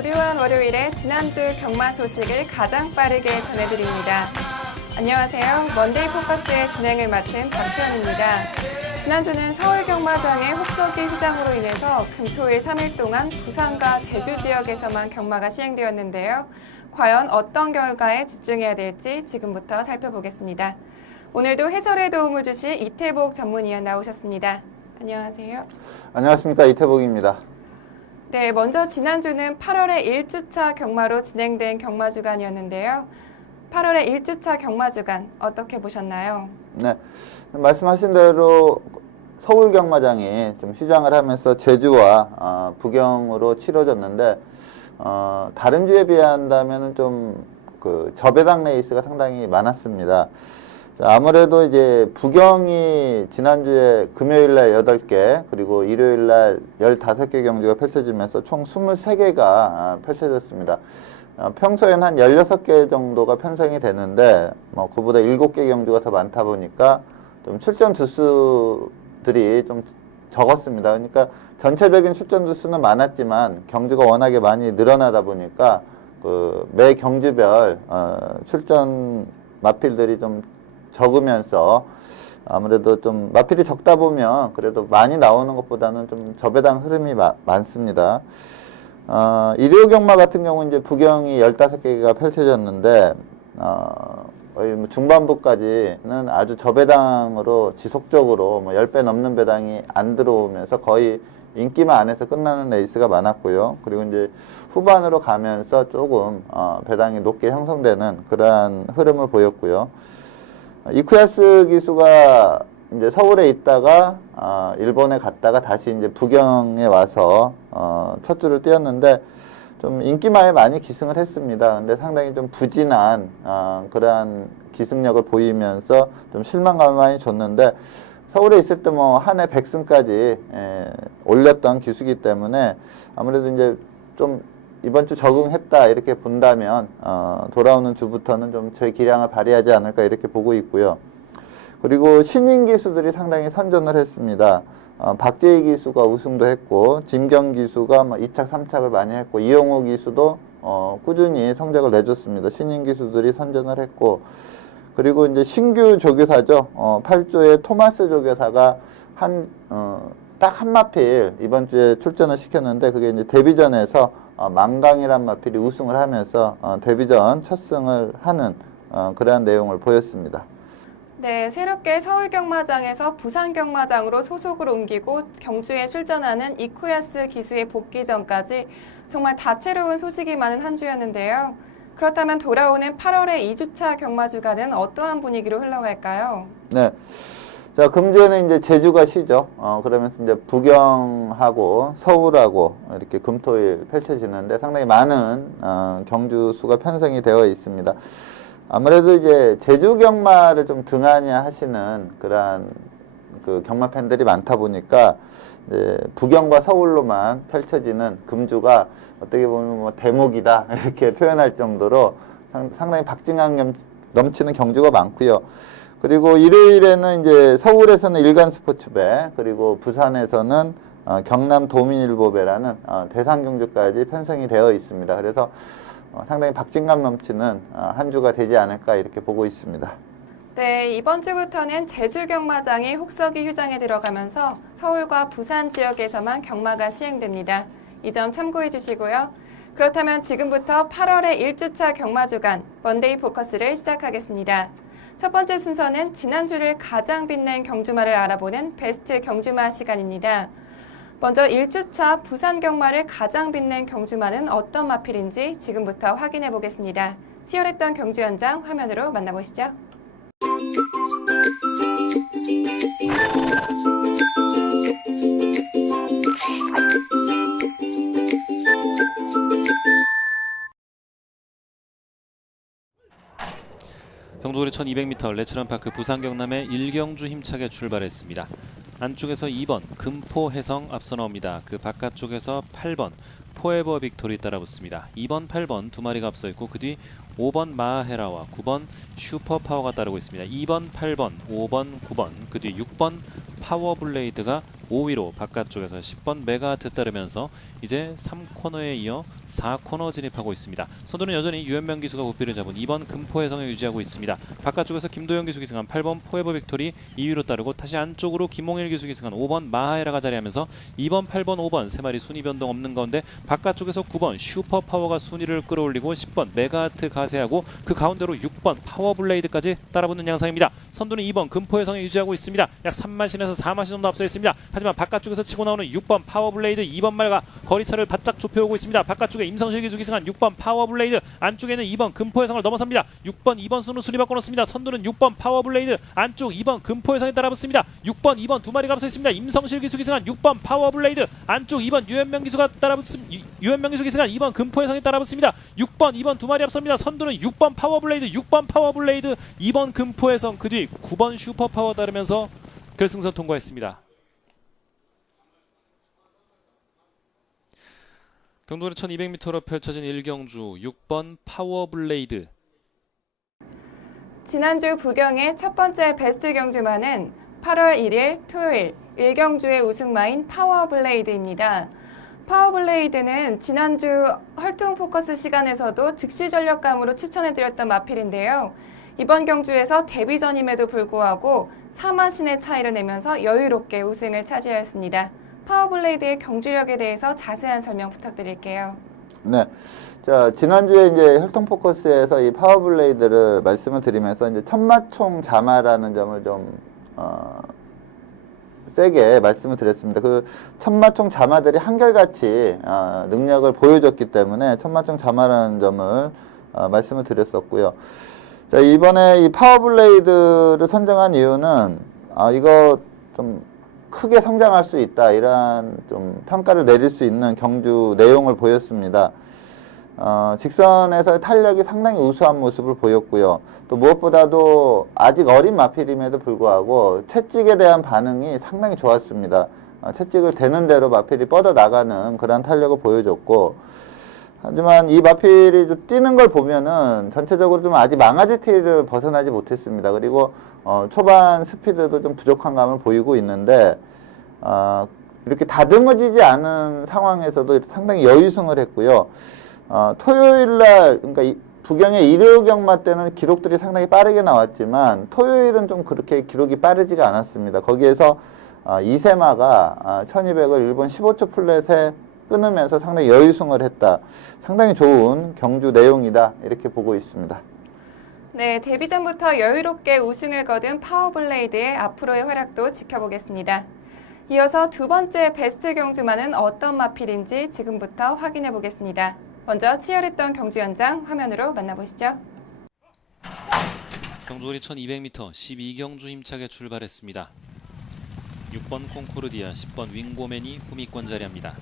고요한 월요일에 지난주 경마 소식을 가장 빠르게 전해드립니다. 안녕하세요. 먼데이 포커스의 진행을 맡은 박희연입니다. 지난주는 서울 경마장의 혹서기 휴장으로 인해서 금토일 3일 동안 부산과 제주 지역에서만 경마가 시행되었는데요. 과연 어떤 결과에 집중해야 될지 지금부터 살펴보겠습니다. 오늘도 해설에 도움을 주실 이태복 전문위원 나오셨습니다. 안녕하세요. 안녕하십니까, 이태복입니다. 네, 먼저 지난주는 8월의 1주차 경마로 진행된 경마주간이었는데요. 8월의 1주차 경마주간 어떻게 보셨나요? 네, 말씀하신 대로 서울 경마장이 좀 휴장을 하면서 제주와 부경으로 치러졌는데 다른 주에 비한다면 좀 저배당 레이스가 상당히 많았습니다. 아무래도 이제 부경이 지난주에 금요일날 8개, 그리고 일요일날 15개 경주가 펼쳐지면서 총 23개가 펼쳐졌습니다. 평소에는 한 16개 정도가 편성이 되는데, 그보다 7개 경주가 더 많다 보니까 좀 출전 두수들이 좀 적었습니다. 그러니까 전체적인 출전 두수는 많았지만 경주가 워낙에 많이 늘어나다 보니까 매 경주별 출전 마필들이 좀 적으면서 아무래도 좀 마필이 적다 보면 그래도 많이 나오는 것보다는 좀 저배당 흐름이 많습니다. 일요 경마 같은 경우는 이제 부경이 15개가 펼쳐졌는데 거의 중반부까지는 아주 저배당으로 지속적으로 10배 넘는 배당이 안 들어오면서 거의 인기만 안에서 끝나는 레이스가 많았고요. 그리고 이제 후반으로 가면서 조금 배당이 높게 형성되는 그러한 흐름을 보였고요. 이쿠야스 기수가 이제 서울에 있다가 일본에 갔다가 다시 이제 부경에 와서 첫 줄을 띄었는데 좀 인기마에 많이 기승을 했습니다. 근데 상당히 좀 부진한 그러한 기승력을 보이면서 좀 실망감을 많이 줬는데 서울에 있을 때 한 해 100승까지 올렸던 기수기 때문에 아무래도 이제 좀 이번 주 적응했다 이렇게 본다면 돌아오는 주부터는 좀 저희 기량을 발휘하지 않을까 이렇게 보고 있고요. 그리고 신인 기수들이 상당히 선전을 했습니다. 박재희 기수가 우승도 했고 진경 기수가 2착 3착을 많이 했고 이용호 기수도 꾸준히 성적을 내줬습니다. 신인 기수들이 선전을 했고, 그리고 이제 신규 조교사죠. 8조의 토마스 조교사가 딱 한 마필 이번 주에 출전을 시켰는데 그게 이제 데뷔전에서 망강이란 마필이 우승을 하면서 데뷔전 첫 승을 하는 그러한 내용을 보였습니다. 네, 새롭게 서울 경마장에서 부산 경마장으로 소속을 옮기고 경주에 출전하는 이쿠야스 기수의 복귀 전까지 정말 다채로운 소식이 많은 한 주였는데요. 그렇다면 돌아오는 8월의 2주차 경마주간은 어떠한 분위기로 흘러갈까요? 네. 자, 금주에는 이제 제주가 쉬죠. 그러면서 이제 부경하고 서울하고 이렇게 금토일 펼쳐지는데 상당히 많은 경주 수가 편성이 되어 있습니다. 아무래도 이제 제주 경마를 좀 등한히 하시는 그러한 경마 팬들이 많다 보니까 이제 부경과 서울로만 펼쳐지는 금주가 어떻게 보면 대목이다 이렇게 표현할 정도로 상당히 박진감 넘치는 경주가 많고요. 그리고 일요일에는 이제 서울에서는 일간 스포츠배, 그리고 부산에서는 경남 도민일보배라는 대상 경주까지 편성이 되어 있습니다. 그래서 상당히 박진감 넘치는 한 주가 되지 않을까 이렇게 보고 있습니다. 네, 이번 주부터는 제주 경마장이 혹서기 휴장에 들어가면서 서울과 부산 지역에서만 경마가 시행됩니다. 이 점 참고해 주시고요. 그렇다면 지금부터 8월의 1주차 경마주간 먼데이 포커스를 시작하겠습니다. 첫 번째 순서는 지난주를 가장 빛낸 경주마를 알아보는 베스트 경주마 시간입니다. 먼저 1주차 부산 경마를 가장 빛낸 경주마는 어떤 마필인지 지금부터 확인해 보겠습니다. 치열했던 경주 현장 화면으로 만나보시죠. 경주거리 1200m 레츠런파크 부산 경남의 1경주 힘차게 출발했습니다. 안쪽에서 2번 금포해성 앞서 나옵니다. 그 바깥쪽에서 8번 포에버 빅토리 따라붙습니다. 2번, 8번 두 마리가 앞서 있고 그 뒤 5번 마헤라와 9번 슈퍼파워가 따르고 있습니다. 2번, 8번, 5번, 9번 그 뒤 6번 파워블레이드가 5위로 바깥쪽에서 10번 메가하트 따르면서 이제 3코너에 이어 4코너 진입하고 있습니다. 선두는 여전히 유현명 기수가 우위를 잡은 2번 금포해성을 유지하고 있습니다. 바깥쪽에서 김도영 기수 기승한 8번 포에버 빅토리 2위로 따르고 다시 안쪽으로 김홍일 기수 기승한 5번 마하에라가 자리하면서 2번, 8번, 5번 세 마리 순위 변동 없는 가운데 바깥쪽에서 9번 슈퍼파워가 순위를 끌어올리고 10번 메가하트 가세하고 그 가운데로 6번 파워블레이드까지 따라붙는 양상입니다. 선두는 2번 금포해성을 유지하고 있습니다. 약 3마신에서 4마신 정도 앞서 있습니다. 하지만 바깥쪽에서 치고 나오는 6번 파워블레이드 2번 말과 거리차를 바짝 좁혀오고 있습니다. 바깥쪽에 임성실 기수 기승한 6번 파워블레이드 안쪽에는 2번 금포해성을 넘어섭니다. 6번 2번 순위 바꿔놓습니다. 선두는 6번 파워블레이드 안쪽 2번 금포해성에 따라붙습니다. 6번 2번 두 마리가 앞서 있습니다. 임성실 기수 기승한 6번 파워블레이드 안쪽 2번 유현명 기수가 따라붙습니다. 유현명 기수 기승한 2번 금포해성에 따라붙습니다. 6번 2번 두 마리 앞섭니다. 선두는 6번 파워블레이드 6번 파워블레이드 2번 금포해성 그 뒤 9번 슈퍼파워 따르면서 결승선 통과했습니다. 경도는 1200m로 펼쳐진 1경주 6번 파워블레이드. 지난주 부경의 첫 번째 베스트 경주마는 8월 1일 토요일 1경주의 우승마인 파워블레이드입니다. 파워블레이드는 지난주 헐통 포커스 시간에서도 즉시 전력감으로 추천해드렸던 마필인데요. 이번 경주에서 데뷔전임에도 불구하고 4마신의 차이를 내면서 여유롭게 우승을 차지하였습니다. 파워블레이드의 경주력에 대해서 자세한 설명 부탁드릴게요. 네. 자, 지난주에 이제 혈통포커스에서 이 파워블레이드를 말씀을 드리면서 이제 천마총 자마라는 점을 좀, 세게 말씀을 드렸습니다. 그 천마총 자마들이 한결같이, 능력을 보여줬기 때문에 천마총 자마라는 점을, 말씀을 드렸었고요. 자, 이번에 이 파워블레이드를 선정한 이유는, 이거 좀 크게 성장할 수 있다, 이러한 좀 평가를 내릴 수 있는 경주 내용을 보였습니다. 직선에서 탄력이 상당히 우수한 모습을 보였고요. 또 무엇보다도 아직 어린 마필임에도 불구하고 채찍에 대한 반응이 상당히 좋았습니다. 채찍을 대는 대로 마필이 뻗어나가는 그런 탄력을 보여줬고, 하지만 이 마필이 좀 뛰는 걸 보면은 전체적으로 좀 아직 망아지 티를 벗어나지 못했습니다. 그리고 초반 스피드도 좀 부족한 감을 보이고 있는데, 이렇게 다듬어지지 않은 상황에서도 상당히 여유승을 했고요. 토요일날, 그러니까 부경의 일요 경마 때는 기록들이 상당히 빠르게 나왔지만 토요일은 좀 그렇게 기록이 빠르지가 않았습니다. 거기에서 이세마가 1200을 일본 15초 플랫에 끊으면서 상당히 여유승을 했다. 상당히 좋은 경주 내용이다. 이렇게 보고 있습니다. 네, 데뷔전부터 여유롭게 우승을 거둔 파워블레이드의 앞으로의 활약도 지켜보겠습니다. 이어서 두 번째 베스트 경주마는 어떤 마필인지 지금부터 확인해 보겠습니다. 먼저 치열했던 경주 현장 화면으로 만나보시죠. 경주거리 1200m 12경주 힘차게 출발했습니다. 6번 콩코르디아 10번 윙고맨이 후미권 자리합니다.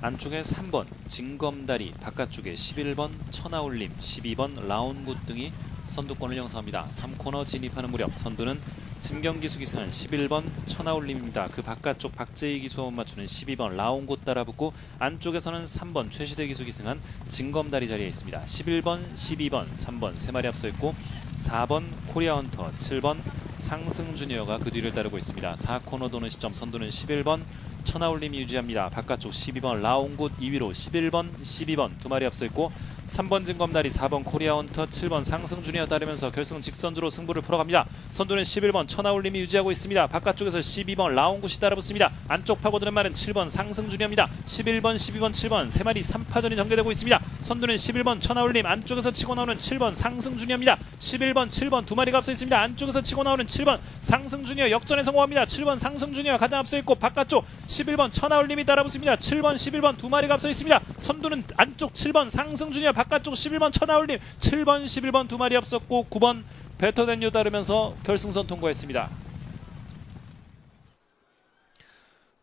안쪽에 3번 진검다리, 바깥쪽에 11번 천하올림, 12번 라온굿 등이 선두권을 형성합니다. 3코너 진입하는 무렵 선두는 진경기수 기승한 11번 천하올림입니다. 그 바깥쪽 박재희 기수와 맞추는 12번 라온굿 따라붙고 안쪽에서는 3번 최시대 기수 기승한 진검다리 자리에 있습니다. 11번, 12번, 3번 세 마리 앞서 있고 4번 코리아헌터, 7번 상승주니어가 그 뒤를 따르고 있습니다. 4코너 도는 시점 선두는 11번 천하올림이 유지합니다. 바깥쪽 12번 라온굿 2위로 11번, 12번 두 마리 앞서 있고 3번 진검다리, 4번 코리아헌터, 7번 상승주니어 따르면서 결승 직선주로 승부를 풀어갑니다. 선두는 11번 천하올림이 유지하고 있습니다. 바깥쪽에서 12번 라온굿이 따라붙습니다. 안쪽 파고드는 말은 7번 상승주니어입니다. 11번, 12번, 7번 세 마리 3파전이 전개되고 있습니다. 선두는 11번 천하올림, 안쪽에서 치고 나오는 7번 상승주니어입니다. 11번, 7번 두 마리가 앞서 있습니다. 안쪽에서 치고 나오는 7번 상승주니어 역전에 성공합니다. 7번 상승주니어 가장 앞서 있고 바깥쪽 11번 천하올림이 따라붙습니다. 7번, 11번 두 마리가 앞서 있습니다. 선두는 안쪽 7번 상승주니어, 바깥쪽 11번 천하올림, 7번, 11번 두 마리 앞섰고 9번 베터댄유 따르면서 결승선 통과했습니다.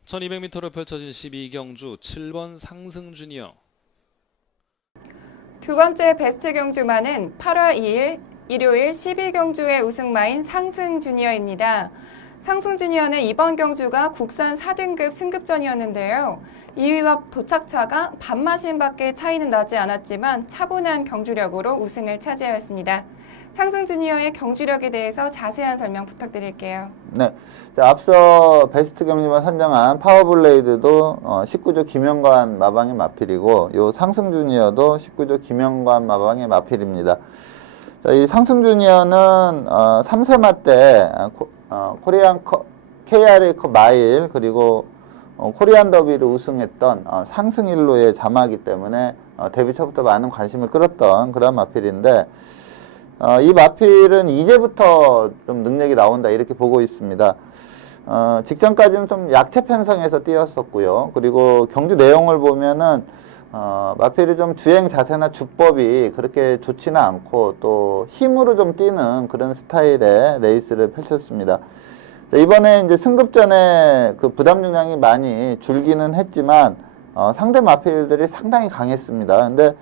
1200m로 펼쳐진 12경주 7번 상승주니어. 두 번째 베스트 경주마는 8월 2일 일요일 12경주의 우승마인 상승주니어입니다. 상승주니어는 이번 경주가 국산 4등급 승급전이었는데요. 2위와 도착차가 반마신밖에 차이는 나지 않았지만 차분한 경주력으로 우승을 차지하였습니다. 상승주니어의 경주력에 대해서 자세한 설명 부탁드릴게요. 네, 자, 앞서 베스트 경주만 선정한 파워블레이드도 19조 김영관 마방의 마필이고, 요 상승주니어도 19조 김영관 마방의 마필입니다. 자, 이 상승주니어는 3세마 때 코리안 KRA컵 마일 그리고 코리안 더비를 우승했던 상승일로의 자마이기 때문에 데뷔 초부터 많은 관심을 끌었던 그런 마필인데, 이 마필은 이제부터 좀 능력이 나온다 이렇게 보고 있습니다. 직전까지는 좀 약체 편성에서 뛰었었고요. 그리고 경주 내용을 보면은 마필이 좀 주행 자세나 주법이 그렇게 좋지는 않고 또 힘으로 좀 뛰는 그런 스타일의 레이스를 펼쳤습니다. 이번에 이제 승급전에 그 부담 중량이 많이 줄기는 했지만 상대 마필들이 상당히 강했습니다. 근데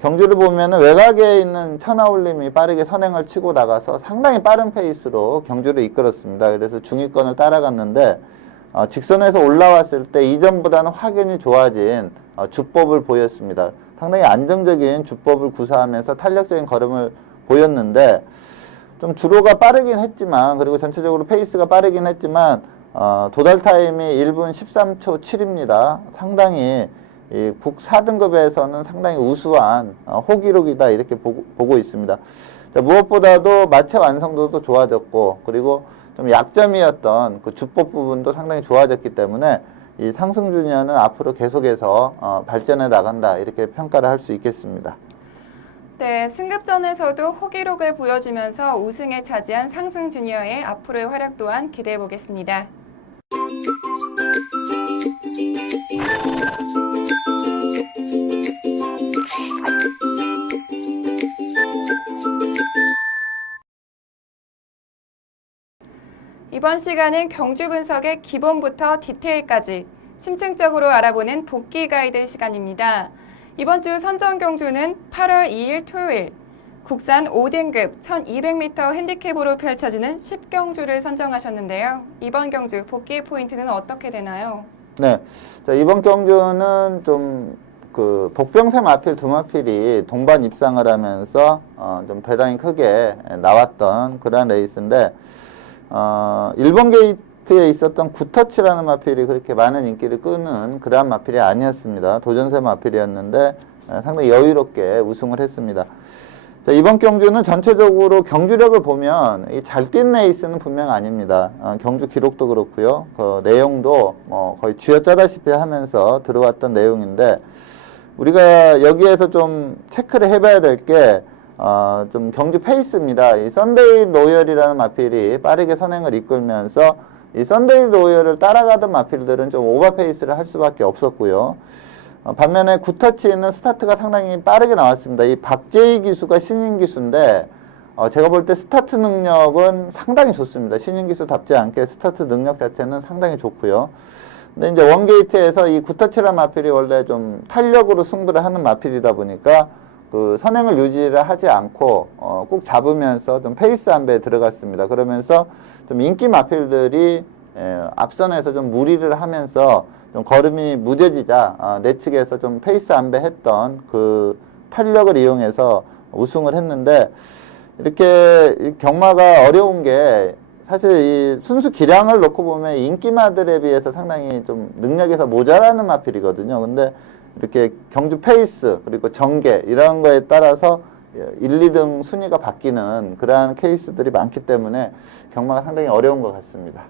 경주를 보면은 외곽에 있는 천하올림이 빠르게 선행을 치고 나가서 상당히 빠른 페이스로 경주를 이끌었습니다. 그래서 중위권을 따라갔는데 직선에서 올라왔을 때 이전보다는 확연히 좋아진 주법을 보였습니다. 상당히 안정적인 주법을 구사하면서 탄력적인 걸음을 보였는데, 좀 주로가 빠르긴 했지만, 그리고 전체적으로 페이스가 빠르긴 했지만 도달 타임이 1분 13초 7입니다. 상당히 이 국 4등급에서는 상당히 우수한 호기록이다 이렇게 보고 있습니다. 자, 무엇보다도 마체 완성도도 좋아졌고, 그리고 좀 약점이었던 그 주법 부분도 상당히 좋아졌기 때문에 이 상승주니어는 앞으로 계속해서 발전해 나간다 이렇게 평가를 할 수 있겠습니다. 네, 승급전에서도 호기록을 보여주면서 우승에 차지한 상승주니어의 앞으로의 활약 또한 기대해 보겠습니다. 이번 시간은 경주 분석의 기본부터 디테일까지 심층적으로 알아보는 복귀 가이드 시간입니다. 이번 주 선정 경주는 8월 2일 토요일 국산 5등급 1200m 핸디캡으로 펼쳐지는 10경주를 선정하셨는데요. 이번 경주 복귀 포인트는 어떻게 되나요? 네, 자, 이번 경주는 좀 그 복병세 마필 두 마필이 동반 입상을 하면서 좀 배당이 크게 나왔던 그런 레이스인데, 일본 게이트에 있었던 굿터치라는 마필이 그렇게 많은 인기를 끄는 그러한 마필이 아니었습니다. 도전세 마필이었는데 상당히 여유롭게 우승을 했습니다. 자, 이번 경주는 전체적으로 경주력을 보면 이 잘 뛴 레이스는 분명 아닙니다. 경주 기록도 그렇고요. 그 내용도 거의 쥐어짜다시피 하면서 들어왔던 내용인데, 우리가 여기에서 좀 체크를 해봐야 될 게 좀 경주 페이스입니다. 이 썬데이 로열이라는 마필이 빠르게 선행을 이끌면서 이 썬데이 로열을 따라가던 마필들은 좀 오버 페이스를 할 수밖에 없었고요. 반면에 굿터치는 스타트가 상당히 빠르게 나왔습니다. 이 박재희 기수가 신인 기수인데 제가 볼 때 스타트 능력은 상당히 좋습니다. 신인 기수답지 않게 스타트 능력 자체는 상당히 좋고요. 근데 이제 원게이트에서 이 굿터치라는 마필이 원래 좀 탄력으로 승부를 하는 마필이다 보니까 그 선행을 유지를 하지 않고 꼭 잡으면서 좀 페이스 안배에 들어갔습니다. 그러면서 좀 인기 마필들이 앞선에서 좀 무리를 하면서 좀 걸음이 무뎌지자 내 측에서 좀 페이스 안배했던 그 탄력을 이용해서 우승을 했는데, 이렇게 경마가 어려운 게 사실 이 순수 기량을 놓고 보면 인기마들에 비해서 상당히 좀 능력에서 모자라는 마필이거든요. 근데 이렇게 경주 페이스 그리고 전개 이런 거에 따라서 1, 2등 순위가 바뀌는 그러한 케이스들이 많기 때문에 경마가 상당히 어려운 것 같습니다.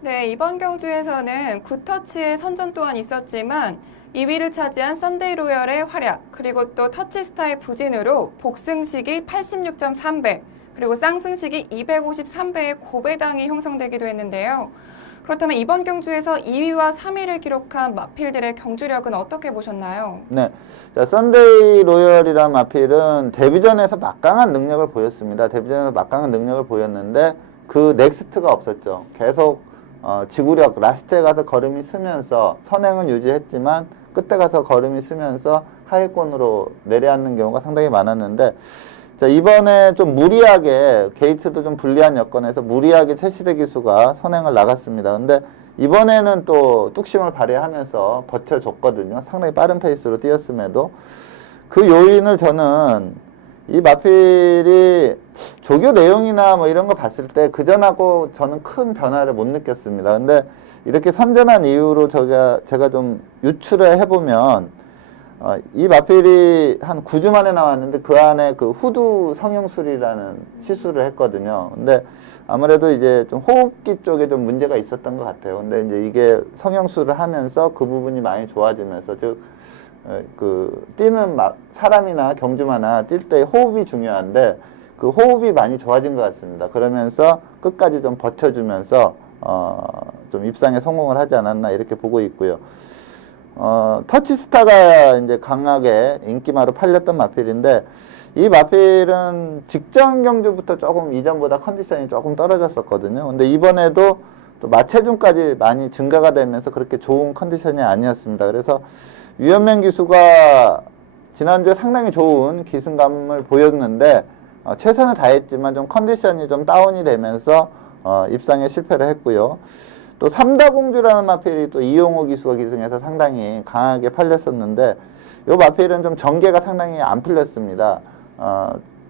네, 이번 경주에서는 굿터치의 선전 또한 있었지만 2위를 차지한 썬데이 로열의 활약, 그리고 또 터치스타의 부진으로 복승식이 86.3배, 그리고 쌍승식이 253배의 고배당이 형성되기도 했는데요. 그렇다면 이번 경주에서 2위와 3위를 기록한 마필들의 경주력은 어떻게 보셨나요? 네, 자, 썬데이 로열이라는 마필은 데뷔전에서 막강한 능력을 보였습니다. 데뷔전에서 막강한 능력을 보였는데 그 넥스트가 없었죠. 계속 지구력 라스트에 가서 걸음이 쓰면서 선행은 유지했지만 끝에 가서 걸음이 쓰면서 하위권으로 내려앉는 경우가 상당히 많았는데, 자, 이번에 좀 무리하게 게이트도 좀 불리한 여건에서 무리하게 최시대 기수가 선행을 나갔습니다. 근데 이번에는 또 뚝심을 발휘하면서 버텨줬거든요. 상당히 빠른 페이스로 뛰었음에도 그 요인을 저는 이 마필이 조교 내용이나 뭐 이런 거 봤을 때 그전하고 저는 큰 변화를 못 느꼈습니다. 근데 이렇게 선전한 이유로 제가 좀 유추를 해보면 이 마필이 한 9주 만에 나왔는데 그 안에 그 후두 성형술이라는 시술을 했거든요. 근데 아무래도 이제 좀 호흡기 쪽에 좀 문제가 있었던 것 같아요. 근데 이제 이게 성형술을 하면서 그 부분이 많이 좋아지면서 즉 뛰는 사람이나 경주마나 뛸 때 호흡이 중요한데 그 호흡이 많이 좋아진 것 같습니다. 그러면서 끝까지 좀 버텨주면서 좀 입상에 성공을 하지 않았나 이렇게 보고 있고요. 터치스타가 이제 강하게 인기마로 팔렸던 마필인데 이 마필은 직전 경주부터 조금 이전보다 컨디션이 조금 떨어졌었거든요. 근데 이번에도 또 마체중까지 많이 증가가 되면서 그렇게 좋은 컨디션이 아니었습니다. 그래서 유현명 기수가 지난주에 상당히 좋은 기승감을 보였는데 최선을 다했지만 좀 컨디션이 좀 다운이 되면서 입상에 실패를 했고요. 또 삼다공주라는 마필이 또 이용호 기수가 기승해서 상당히 강하게 팔렸었는데 이 마필은 좀 전개가 상당히 안 풀렸습니다.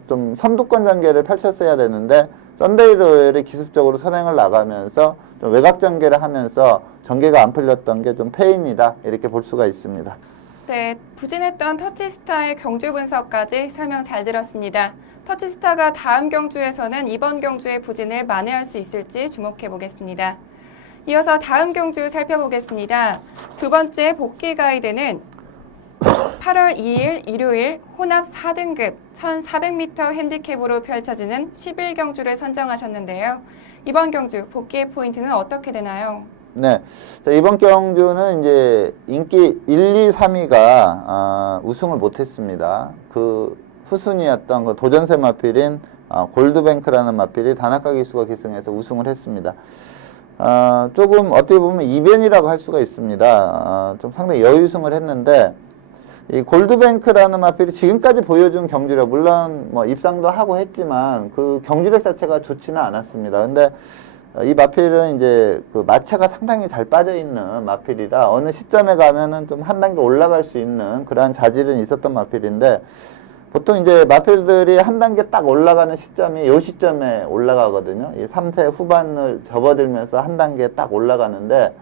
좀 선두권 전개를 펼쳤어야 되는데 썬데이 로열이 기습적으로 선행을 나가면서 좀 외곽 전개를 하면서 전개가 안 풀렸던 게 좀 패인이다 이렇게 볼 수가 있습니다. 네, 부진했던 터치스타의 경주 분석까지 설명 잘 들었습니다. 터치스타가 다음 경주에서는 이번 경주의 부진을 만회할 수 있을지 주목해 보겠습니다. 이어서 다음 경주 살펴보겠습니다. 두 번째 복귀 가이드는 8월 2일 일요일 혼합 4등급 1400m 핸디캡으로 펼쳐지는 11경주를 선정하셨는데요. 이번 경주 복귀의 포인트는 어떻게 되나요? 네. 자, 이번 경주는 이제 인기 1, 2, 3위가 우승을 못했습니다. 그 후순위였던 그 도전세 마필인 골드뱅크라는 마필이 다나카 기수가 기승해서 우승을 했습니다. 조금 어떻게 보면 이변이라고 할 수가 있습니다. 좀 상당히 여유승을 했는데 이 골드뱅크라는 마필이 지금까지 보여준 경주력 물론 뭐 입상도 하고 했지만 그 경주력 자체가 좋지는 않았습니다. 근데 이 마필은 이제 그 마차가 상당히 잘 빠져 있는 마필이라 어느 시점에 가면은 좀 한 단계 올라갈 수 있는 그러한 자질은 있었던 마필인데 보통 이제 마필들이 한 단계 딱 올라가는 시점이 요 시점에 올라가거든요. 이 3세 후반을 접어들면서 한 단계 딱 올라가는데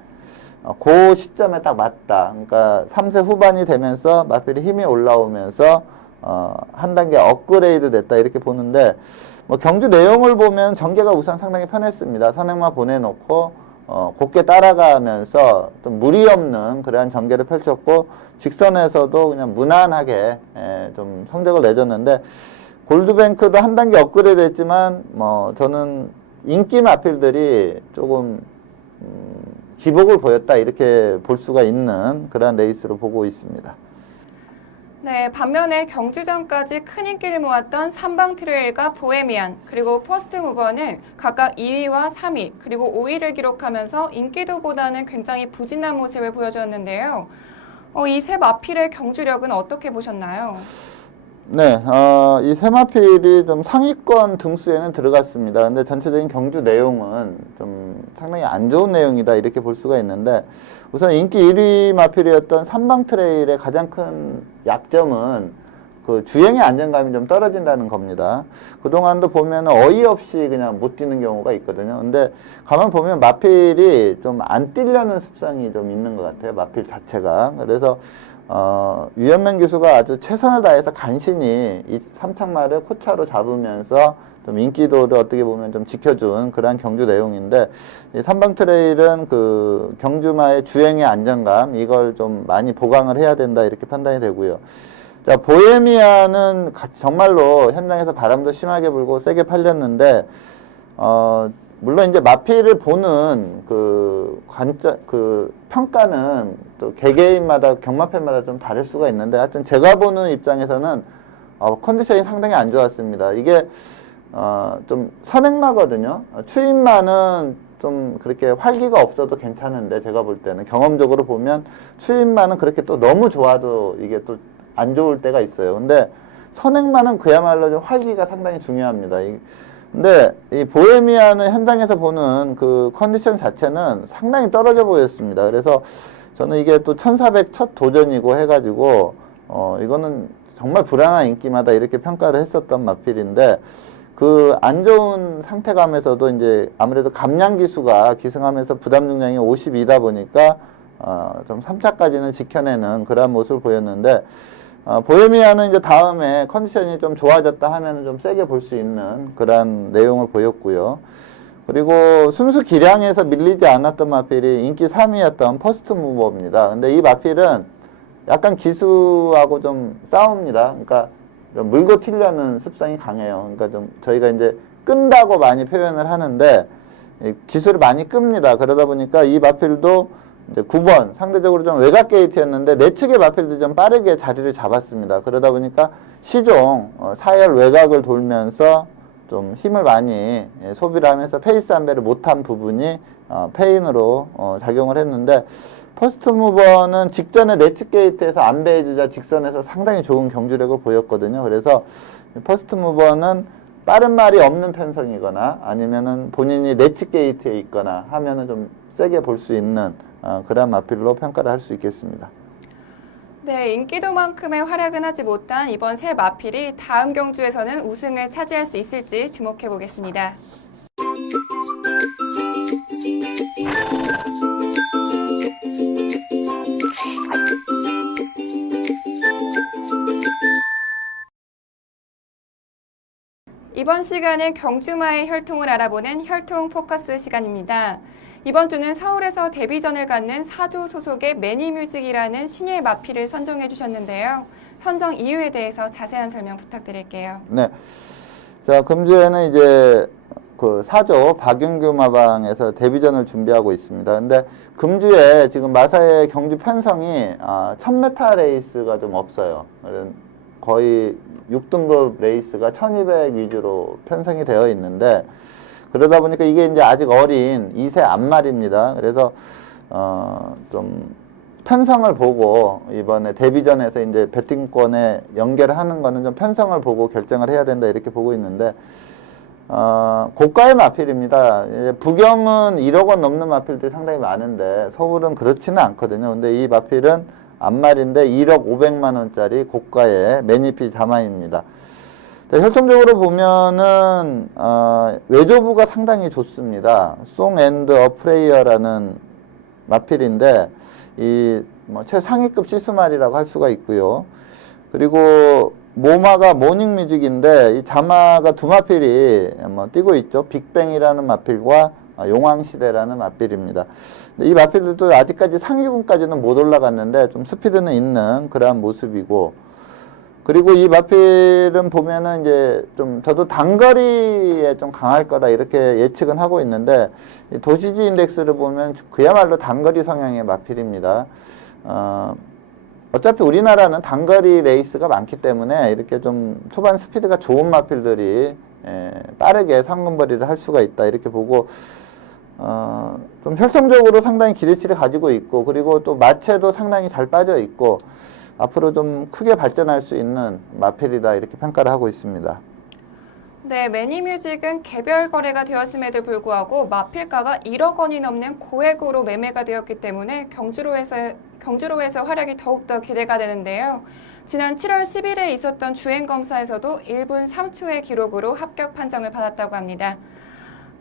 그 시점에 딱 맞다. 그러니까 3세 후반이 되면서 마필이 힘이 올라오면서 한 단계 업그레이드 됐다 이렇게 보는데 뭐 경주 내용을 보면 전개가 우선 상당히 편했습니다. 선행만 보내놓고 곱게 따라가면서 좀 무리 없는 그러한 전개를 펼쳤고 직선에서도 그냥 무난하게 좀 성적을 내줬는데 골드뱅크도 한 단계 업그레이드 했지만 뭐 저는 인기 마필들이 조금 기복을 보였다 이렇게 볼 수가 있는 그런 레이스로 보고 있습니다. 네, 반면에 경주전까지 큰 인기를 모았던 삼방 트레일과 보헤미안 그리고 퍼스트 무버는 각각 2위와 3위 그리고 5위를 기록하면서 인기도보다는 굉장히 부진한 모습을 보여주었는데요. 이 세 마필의 경주력은 어떻게 보셨나요? 네, 이 세 마필이 좀 상위권 등수에는 들어갔습니다. 근데 전체적인 경주 내용은 좀 상당히 안 좋은 내용이다 이렇게 볼 수가 있는데 우선 인기 1위 마필이었던 삼방 트레일의 가장 큰 약점은 그 주행의 안정감이 좀 떨어진다는 겁니다. 그동안도 보면 어이없이 그냥 못 뛰는 경우가 있거든요. 근데 가만 보면 마필이 좀 안 뛰려는 습성이 좀 있는 것 같아요. 마필 자체가. 그래서 유현명 기수가 아주 최선을 다해서 간신히 이 삼창마를 코차로 잡으면서 좀 인기도를 어떻게 보면 좀 지켜준 그러한 경주 내용인데 이 삼방 트레일은 그 경주마의 주행의 안정감 이걸 좀 많이 보강을 해야 된다 이렇게 판단이 되고요. 자, 보헤미안은 정말로 현장에서 바람도 심하게 불고 세게 팔렸는데 물론 이제 마필을 보는 그 평가는 또 개개인마다 경마팬마다 좀 다를 수가 있는데 하여튼 제가 보는 입장에서는 컨디션이 상당히 안 좋았습니다. 이게 좀 선행마거든요. 추임마는 좀 그렇게 활기가 없어도 괜찮은데 제가 볼 때는 경험적으로 보면 추임마는 그렇게 또 너무 좋아도 이게 또 안 좋을 때가 있어요. 근데 선행만은 그야말로 좀 활기가 상당히 중요합니다. 근데 이 보헤미안을 현장에서 보는 그 컨디션 자체는 상당히 떨어져 보였습니다. 그래서 저는 이게 또 1400 첫 도전이고 해가지고 이거는 정말 불안한 인기마다 이렇게 평가를 했었던 마필인데, 그 안 좋은 상태감에서도 이제 아무래도 감량 기수가 기승하면서 부담 중량이 52다 보니까 좀 3차까지는 지켜내는 그런 모습을 보였는데, 보헤미안은 이제 다음에 컨디션이 좀 좋아졌다 하면 좀 세게 볼 수 있는 그런 내용을 보였고요. 그리고 순수 기량에서 밀리지 않았던 마필이 인기 3위였던 퍼스트 무버입니다. 근데 이 마필은 약간 기수하고 좀 싸웁니다. 그러니까 좀 물고 튀려는 습성이 강해요. 그러니까 좀 저희가 이제 끈다고 많이 표현을 하는데 기수를 많이 끕니다. 그러다 보니까 이 마필도 이제 9번 상대적으로 좀 외곽 게이트였는데 내측의 마필도 좀 빠르게 자리를 잡았습니다. 그러다 보니까 시종 4열 외곽을 돌면서 좀 힘을 많이 소비를 하면서 페이스 안배를 못한 부분이 페인으로 작용을 했는데, 퍼스트 무버는 직전에 내측 게이트에서 안배해주자 직선에서 상당히 좋은 경주력을 보였거든요. 그래서 퍼스트 무버는 빠른 말이 없는 편성이거나 아니면은 본인이 내측 게이트에 있거나 하면은 좀 세게 볼 수 있는 그런 마필로 평가를 할 수 있겠습니다. 네, 인기도만큼의 활약은 하지 못한 이번 세 마필이 다음 경주에서는 우승을 차지할 수 있을지 주목해 보겠습니다. 이번 시간은 경주마의 혈통을 알아보는 혈통 포커스 시간입니다. 이번 주는 서울에서 데뷔전을 갖는 사조 소속의 매니뮤직이라는 신예 마필을 선정해 주셨는데요. 선정 이유에 대해서 자세한 설명 부탁드릴게요. 네. 자, 금주에는 이제 그 사조 박윤규 마방에서 데뷔전을 준비하고 있습니다. 근데 금주에 지금 마사의 경주 편성이 1000m 레이스가 좀 없어요. 거의 6등급 레이스가 1200 위주로 편성이 되어 있는데, 그러다 보니까 이게 이제 아직 어린 2세 암말입니다. 그래서 좀 편성을 보고 이번에 데뷔전에서 이제 배팅권에 연결하는 거는 좀 편성을 보고 결정을 해야 된다 이렇게 보고 있는데, 고가의 마필입니다. 이제 부경은 1억 원 넘는 마필들이 상당히 많은데 서울은 그렇지는 않거든요. 근데 이 마필은 암말인데 1억 500만 원짜리 고가의 매니피 자마입니다. 혈통적으로 보면은 외조부가 상당히 좋습니다. 송 앤드 어 프레이어라는 마필인데 이 뭐 최상위급 시스말이라고 할 수가 있고요. 그리고 모마가 모닝뮤직인데 이 자마가 두 마필이 뛰고 있죠. 빅뱅이라는 마필과 용왕시대라는 마필입니다. 이 마필들도 아직까지 상위군까지는 못 올라갔는데 좀 스피드는 있는 그러한 모습이고, 그리고 이 마필은 보면은 이제 좀 저도 단거리에 좀 강할 거다 이렇게 예측은 하고 있는데, 이 도시지 인덱스를 보면 그야말로 단거리 성향의 마필입니다. 어차피 우리나라는 단거리 레이스가 많기 때문에 이렇게 좀 초반 스피드가 좋은 마필들이 빠르게 상근거리를 할 수가 있다 이렇게 보고, 좀 혈통적으로 상당히 기대치를 가지고 있고, 그리고 또 마체도 상당히 잘 빠져 있고 앞으로 좀 크게 발전할 수 있는 마필이다 이렇게 평가를 하고 있습니다. 네, 매니뮤직은 개별 거래가 되었음에도 불구하고 마필가가 1억 원이 넘는 고액으로 매매가 되었기 때문에 경주로에서 활약이 더욱더 기대가 되는데요. 지난 7월 10일에 있었던 주행검사에서도 1분 3초의 기록으로 합격 판정을 받았다고 합니다.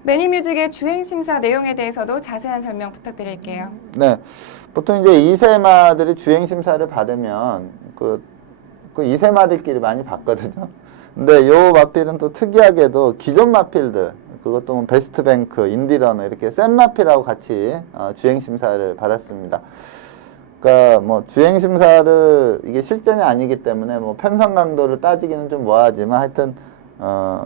매니뮤직의 주행심사 내용에 대해서도 자세한 설명 부탁드릴게요. 네, 보통 이제 2세마들이 주행심사를 받으면 그 2세마들끼리 많이 받거든요. 근데 요 마필은 또 특이하게도 기존 마필들, 그것도 뭐 베스트뱅크, 인디러너 이렇게 센 마필하고 같이 주행심사를 받았습니다. 그러니까 뭐 주행심사를 이게 실전이 아니기 때문에 뭐 편성 강도를 따지기는 좀 뭐하지만 하여튼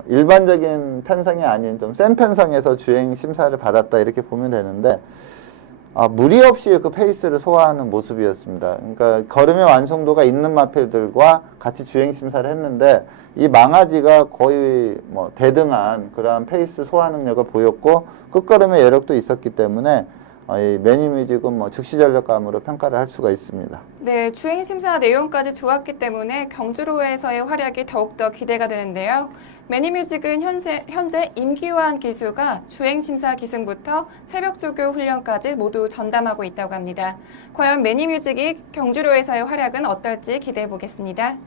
일반적인 편성이 아닌 좀 센 편성에서 주행심사를 받았다 이렇게 보면 되는데, 무리 없이 그 페이스를 소화하는 모습이었습니다. 그러니까 걸음의 완성도가 있는 마필들과 같이 주행심사를 했는데 이 망아지가 거의 뭐 대등한 그러한 페이스 소화 능력을 보였고 끝걸음의 여력도 있었기 때문에 이 매니뮤직은 뭐 즉시 전력감으로 평가를 할 수가 있습니다. 네, 주행 심사 내용까지 좋았기 때문에 경주로에서의 활약이 더욱더 기대가 되는데요. 매니뮤직은 현재 임기환 기수가 주행 심사 기승부터 새벽 조교 훈련까지 모두 전담하고 있다고 합니다. 과연 매니뮤직이 경주로에서의 활약은 어떨지 기대해 보겠습니다.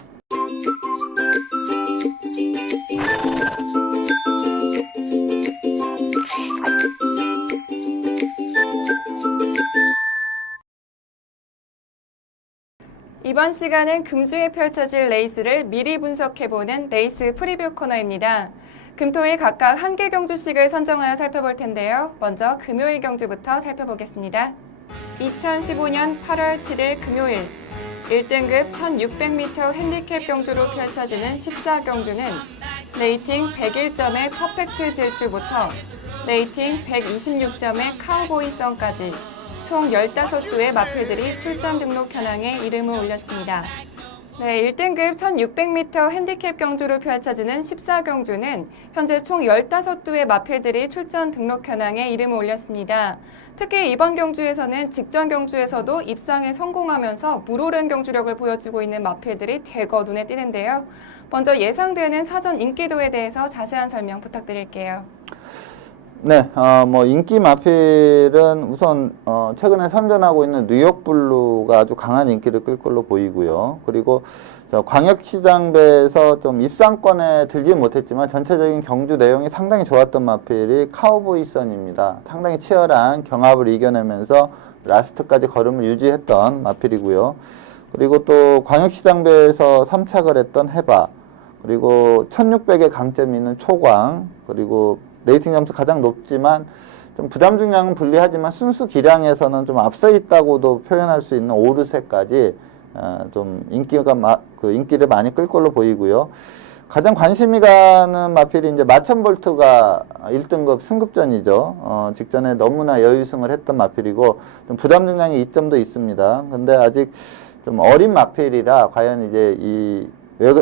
이번 시간은 금주에 펼쳐질 레이스를 미리 분석해보는 레이스 프리뷰 코너입니다. 금토일 각각 한 개 경주씩을 선정하여 살펴볼 텐데요. 먼저 금요일 경주부터 살펴보겠습니다. 2015년 8월 7일 금요일 1등급 1600m 핸디캡 경주로 펼쳐지는 14경주는 레이팅 101점의 퍼펙트 질주부터 레이팅 126점의 카우보이성까지 총 15두의 마필들이 출전 등록 현황에 이름을 올렸습니다. 네, 1등급 1600m 핸디캡 경주로 펼쳐지는 14경주는 현재 총 15두의 마필들이 출전 등록 현황에 이름을 올렸습니다. 특히 이번 경주에서는 직전 경주에서도 입상에 성공하면서 물오른 경주력을 보여주고 있는 마필들이 대거 눈에 띄는데요. 먼저 예상되는 사전 인기도에 대해서 자세한 설명 부탁드릴게요. 네, 뭐 인기 마필은 우선 최근에 선전하고 있는 뉴욕블루가 아주 강한 인기를 끌 걸로 보이고요. 그리고 광역시장배에서 좀 입상권에 들지 못했지만 전체적인 경주 내용이 상당히 좋았던 마필이 카우보이 선입니다. 상당히 치열한 경합을 이겨내면서 라스트까지 걸음을 유지했던 마필이고요. 그리고 또 광역시장배에서 3착을 했던 해바, 그리고 1600의 강점이 있는 초광, 그리고 레이팅 점수 가장 높지만 좀 부담 중량은 불리하지만 순수 기량에서는 좀 앞서 있다고도 표현할 수 있는 오르세까지 좀 인기를 많이 끌 걸로 보이고요. 가장 관심이 가는 마필이 이제 마천볼트가 1등급 승급전이죠. 직전에 너무나 여유승을 했던 마필이고 좀 부담 중량이 2점도 있습니다. 근데 아직 좀 어린 마필이라 과연 이제 이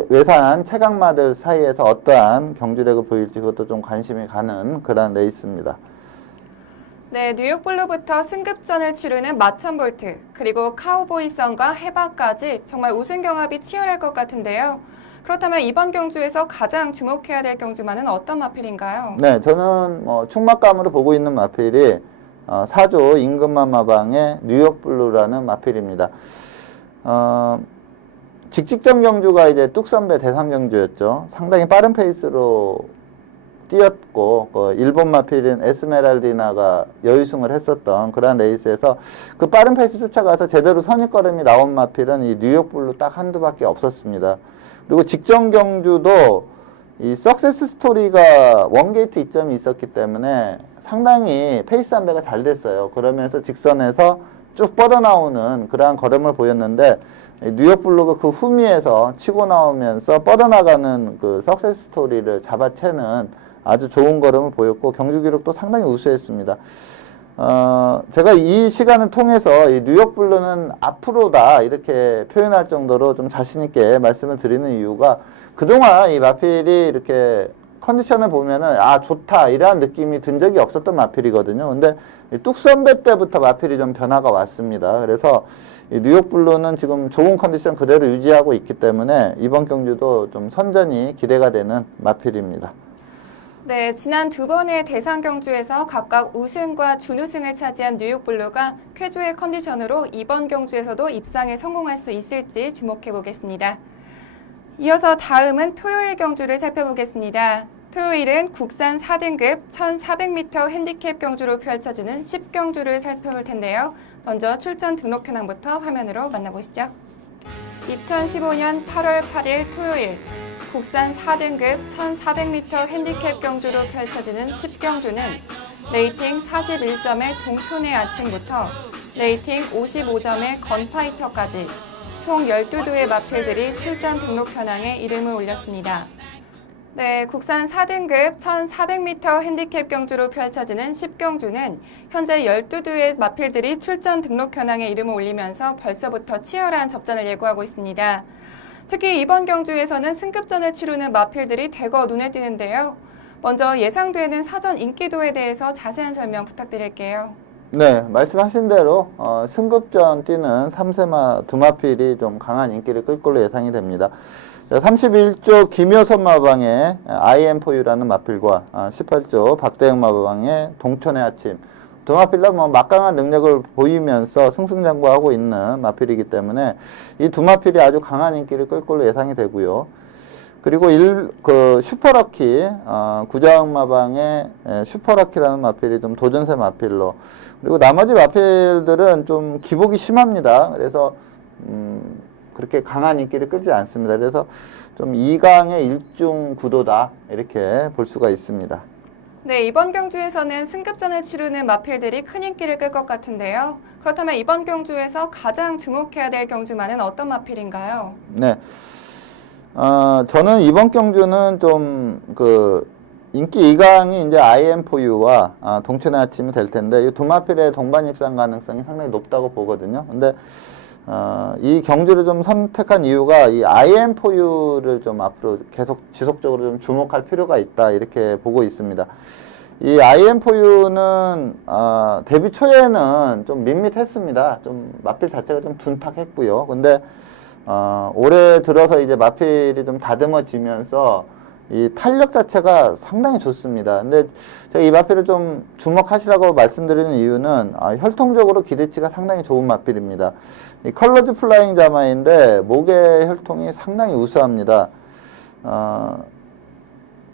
외산 최강마들 사이에서 어떠한 경주력을 보일지 그것도 좀 관심이 가는 그런 레이스입니다. 네, 뉴욕블루부터 승급전을 치르는 마천볼트, 그리고 카우보이선과 해바까지 정말 우승 경합이 치열할 것 같은데요. 그렇다면 이번 경주에서 가장 주목해야 될 경주마는 어떤 마필인가요? 네, 저는 충막감으로 보고 있는 마필이 4조 임금만 마방의 뉴욕블루라는 마필입니다. 직직전 경주가 이제 뚝선배 대상 경주였죠. 상당히 빠른 페이스로 뛰었고, 일본 마필인 에스메랄디나가 여유승을 했었던 그런 레이스에서 그 빠른 페이스 쫓아가서 제대로 선입걸음이 나온 마필은 이 뉴욕블루 딱 한두 밖에 없었습니다. 그리고 직전 경주도 이 석세스 스토리가 원게이트 이점이 있었기 때문에 상당히 페이스 안배가 잘 됐어요. 그러면서 직선에서 쭉 뻗어나오는 그러한 걸음을 보였는데 뉴욕블루가 그 후미에서 치고 나오면서 뻗어나가는 그 석세스 스토리를 잡아채는 아주 좋은 걸음을 보였고 경주 기록도 상당히 우수했습니다. 제가 이 시간을 통해서 이 뉴욕블루는 앞으로다 이렇게 표현할 정도로 좀 자신있게 말씀을 드리는 이유가 그동안 이 마필이 이렇게 컨디션을 보면은 좋다 이러한 느낌이 든 적이 없었던 마필이거든요. 근데 뚝선배 때부터 마필이 좀 변화가 왔습니다. 그래서 이 뉴욕블루는 지금 좋은 컨디션 그대로 유지하고 있기 때문에 이번 경주도 좀 선전이 기대가 되는 마필입니다. 네, 지난 두 번의 대상 경주에서 각각 우승과 준우승을 차지한 뉴욕블루가 쾌조의 컨디션으로 이번 경주에서도 입상에 성공할 수 있을지 주목해 보겠습니다. 이어서 다음은 토요일 경주를 살펴보겠습니다. 토요일은 국산 4등급 1400m 핸디캡 경주로 펼쳐지는 10경주를 살펴볼 텐데요. 먼저 출전 등록 현황부터 화면으로 만나보시죠. 2015년 8월 8일 토요일 국산 4등급 1400m 핸디캡 경주로 펼쳐지는 10경주는 레이팅 41점의 동촌의 아침부터 레이팅 55점의 건파이터까지 총 12두의 마필들이 출전 등록 현황에 이름을 올렸습니다. 네, 국산 4등급 1400m 핸디캡 경주로 펼쳐지는 10경주는 현재 12두의 마필들이 출전 등록 현황에 이름을 올리면서 벌써부터 치열한 접전을 예고하고 있습니다. 특히 이번 경주에서는 승급전을 치르는 마필들이 대거 눈에 띄는데요. 먼저 예상되는 사전 인기도에 대해서 자세한 설명 부탁드릴게요. 네, 말씀하신 대로 승급전 뛰는 3세마 두 마필이 좀 강한 인기를 끌 걸로 예상이 됩니다. 31조 김효선 마방의 IM4U라는 마필과 18조 박대영 마방의 동천의 아침 두 마필 다 뭐 막강한 능력을 보이면서 승승장구하고 있는 마필이기 때문에 이 두 마필이 아주 강한 인기를 끌 걸로 예상이 되고요. 그리고 슈퍼럭키, 구자흥마방의 슈퍼럭키라는 마필이 좀 도전세 마필로, 그리고 나머지 마필들은 좀 기복이 심합니다. 그래서, 그렇게 강한 인기를 끌지 않습니다. 그래서 좀 2강의 1중 구도다, 이렇게 볼 수가 있습니다. 네, 이번 경주에서는 승급전을 치르는 마필들이 큰 인기를 끌 것 같은데요. 그렇다면 이번 경주에서 가장 주목해야 될 경주마는 어떤 마필인가요? 네. 저는 이번 경주는 좀, 인기 2강이 이제 IM4U와 동천의 아침이 될 텐데, 이 두 마필의 동반 입상 가능성이 상당히 높다고 보거든요. 근데, 이 경주를 좀 선택한 이유가 이 IM4U를 좀 앞으로 계속 지속적으로 좀 주목할 필요가 있다, 이렇게 보고 있습니다. 이 IM4U는, 데뷔 초에는 좀 밋밋했습니다. 좀 마필 자체가 좀 둔탁했고요. 근데, 올해 들어서 이제 마필이 좀 다듬어지면서 이 탄력 자체가 상당히 좋습니다. 근데 제가 이 마필을 좀 주목하시라고 말씀드리는 이유는 혈통적으로 기대치가 상당히 좋은 마필입니다. 이 컬러즈 플라잉 자마인데 목의 혈통이 상당히 우수합니다.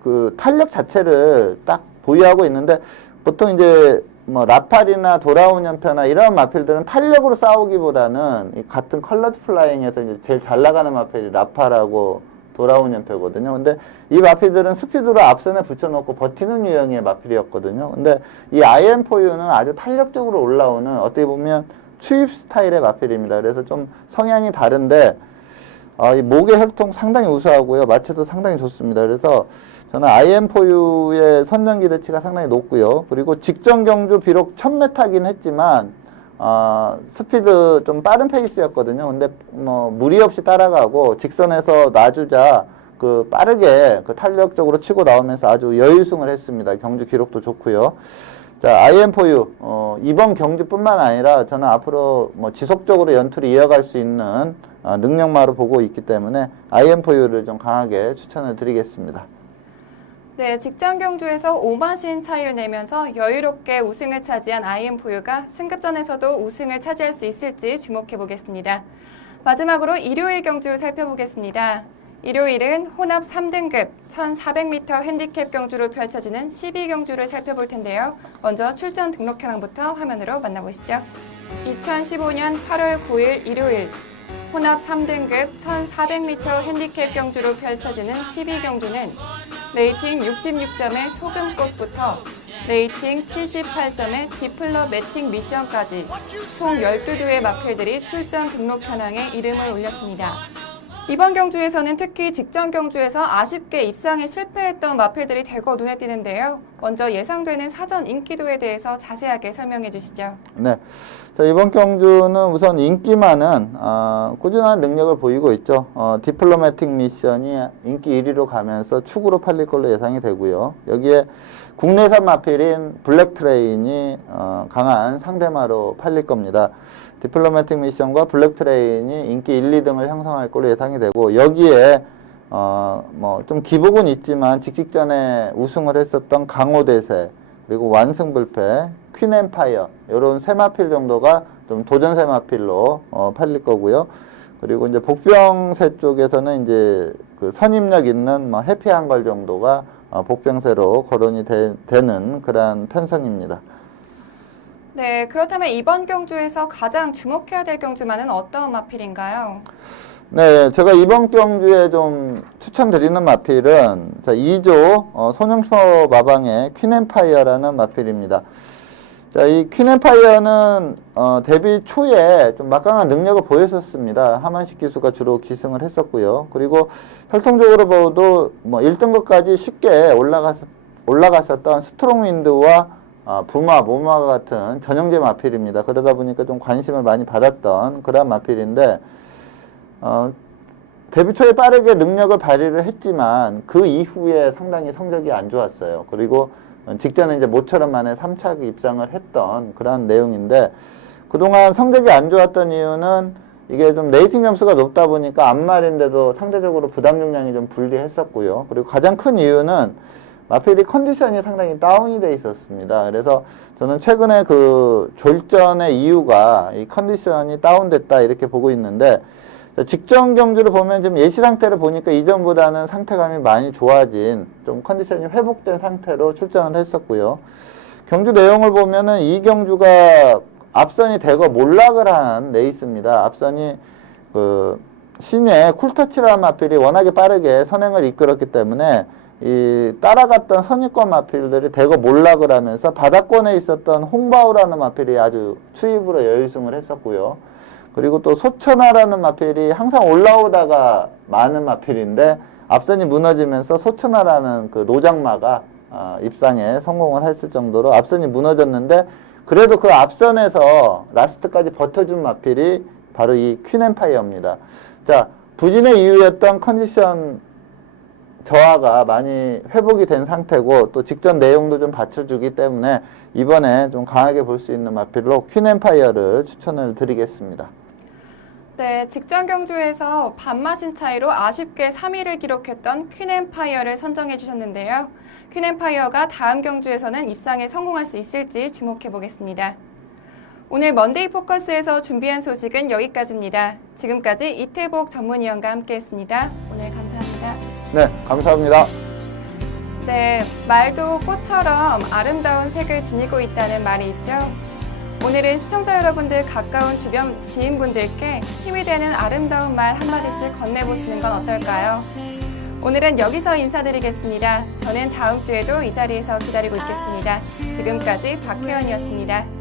그 탄력 자체를 딱 보유하고 있는데 보통 이제 뭐 라팔이나 돌아온 연패나 이런 마필들은 탄력으로 싸우기보다는 이 같은 컬러드 플라잉에서 이제 제일 잘 나가는 마필이 라팔하고 돌아온 연패거든요. 근데 이 마필들은 스피드로 앞선에 붙여놓고 버티는 유형의 마필이었거든요. 근데 이 IM4U는 아주 탄력적으로 올라오는 어떻게 보면 추입 스타일의 마필입니다. 그래서 좀 성향이 다른데 이 목의 혈통 상당히 우수하고요. 마체도 상당히 좋습니다. 그래서 저는 IM4U의 선정 기대치가 상당히 높고요. 그리고 직전 경주 비록 1000m긴 했지만 스피드 좀 빠른 페이스였거든요. 근데 뭐 무리 없이 따라가고 직선에서 놔주자 빠르게 탄력적으로 치고 나오면서 아주 여유승을 했습니다. 경주 기록도 좋고요. 자, IM4U 이번 경주뿐만 아니라 저는 앞으로 뭐 지속적으로 연투를 이어갈 수 있는 능력마로 보고 있기 때문에 IM4U를 좀 강하게 추천을 드리겠습니다. 네, 직전 경주에서 5마신 차이를 내면서 여유롭게 우승을 차지한 IM4U가 승급전에서도 우승을 차지할 수 있을지 주목해 보겠습니다. 마지막으로 일요일 경주 살펴보겠습니다. 일요일은 혼합 3등급 1400m 핸디캡 경주로 펼쳐지는 12경주를 살펴볼 텐데요. 먼저 출전 등록 현황부터 화면으로 만나보시죠. 2015년 8월 9일 일요일 혼합 3등급 1400m 핸디캡 경주로 펼쳐지는 12경주는 레이팅 66점의 소금꽃부터 레이팅 78점의 디플로매틱 미션까지 총 12두의 마필들이 출전 등록 현황에 이름을 올렸습니다. 이번 경주에서는 특히 직전 경주에서 아쉽게 입상에 실패했던 마필들이 대거 눈에 띄는데요. 먼저 예상되는 사전 인기도에 대해서 자세하게 설명해 주시죠. 네. 자, 이번 경주는 우선 인기만은 꾸준한 능력을 보이고 있죠. 디플로매틱 미션이 인기 1위로 가면서 축으로 팔릴 걸로 예상이 되고요. 여기에 국내산 마필인 블랙트레인이 강한 상대마로 팔릴 겁니다. 디플로매틱 미션과 블랙트레인이 인기 1, 2등을 형성할 걸로 예상이 되고 여기에 뭐 좀 기복은 있지만 직전에 우승을 했었던 강호대세 그리고 완승불패, 퀸엠파이어 이런 세 마필 정도가 좀 도전세 마필로 팔릴 거고요. 그리고 이제 복병세 쪽에서는 이제 그 선임력 있는 뭐 해피한걸 정도가 복병세로 거론이 되는 그런 편성입니다. 네, 그렇다면 이번 경주에서 가장 주목해야 될 경주마는 어떤 마필인가요? 네, 제가 이번 경주에 좀 추천드리는 마필은 2조 손흥소 마방의 퀸엠파이어라는 마필입니다. 자, 이 퀸엠파이어는 데뷔 초에 좀 막강한 능력을 보였었습니다. 하만식 기수가 주로 기승을 했었고요. 그리고 혈통적으로 봐도 뭐 1등급까지 쉽게 올라갔었던 스트롱윈드와 부마, 모마 같은 전형제 마필입니다. 그러다 보니까 좀 관심을 많이 받았던 그런 마필인데 데뷔 초에 빠르게 능력을 발휘를 했지만 그 이후에 상당히 성적이 안 좋았어요. 그리고 직전에 이제 모처럼 만에 3차기 입상을 했던 그런 내용인데, 그동안 성적이 안 좋았던 이유는 이게 좀 레이팅 점수가 높다 보니까 앞말인데도 상대적으로 부담 중량이 좀 불리했었고요. 그리고 가장 큰 이유는 마필이 컨디션이 상당히 다운이 돼 있었습니다. 그래서 저는 최근에 그 졸전의 이유가 이 컨디션이 다운됐다 이렇게 보고 있는데, 직전 경주를 보면 지금 예시 상태를 보니까 이전보다는 상태감이 많이 좋아진, 좀 컨디션이 회복된 상태로 출전을 했었고요. 경주 내용을 보면은 이 경주가 앞선이 대거 몰락을 한 레이스입니다. 앞선이 그 시내 쿨터치라는 마필이 워낙에 빠르게 선행을 이끌었기 때문에 이 따라갔던 선입권 마필들이 대거 몰락을 하면서 바닥권에 있었던 홍바우라는 마필이 아주 추입으로 여유승을 했었고요. 그리고 또 소천하라는 마필이 항상 올라오다가 많은 마필인데 앞선이 무너지면서 소천하라는 그 노장마가 입상에 성공을 했을 정도로 앞선이 무너졌는데, 그래도 그 앞선에서 라스트까지 버텨준 마필이 바로 이 퀸엠파이어입니다. 자, 부진의 이유였던 컨디션 저하가 많이 회복이 된 상태고, 또 직전 내용도 좀 받쳐주기 때문에 이번에 좀 강하게 볼 수 있는 마필로 퀸엠파이어를 추천을 드리겠습니다. 네, 직전 경주에서 반마신 차이로 아쉽게 3위를 기록했던 퀸엠파이어를 선정해 주셨는데요. 퀸엠파이어가 다음 경주에서는 입상에 성공할 수 있을지 주목해 보겠습니다. 오늘 먼데이 포커스에서 준비한 소식은 여기까지입니다. 지금까지 이태복 전문위원과 함께했습니다. 오늘 감사합니다. 네, 감사합니다. 네, 말도 꽃처럼 아름다운 색을 지니고 있다는 말이 있죠. 오늘은 시청자 여러분들 가까운 주변 지인분들께 힘이 되는 아름다운 말 한마디씩 건네보시는 건 어떨까요? 오늘은 여기서 인사드리겠습니다. 저는 다음 주에도 이 자리에서 기다리고 있겠습니다. 지금까지 박혜연이었습니다.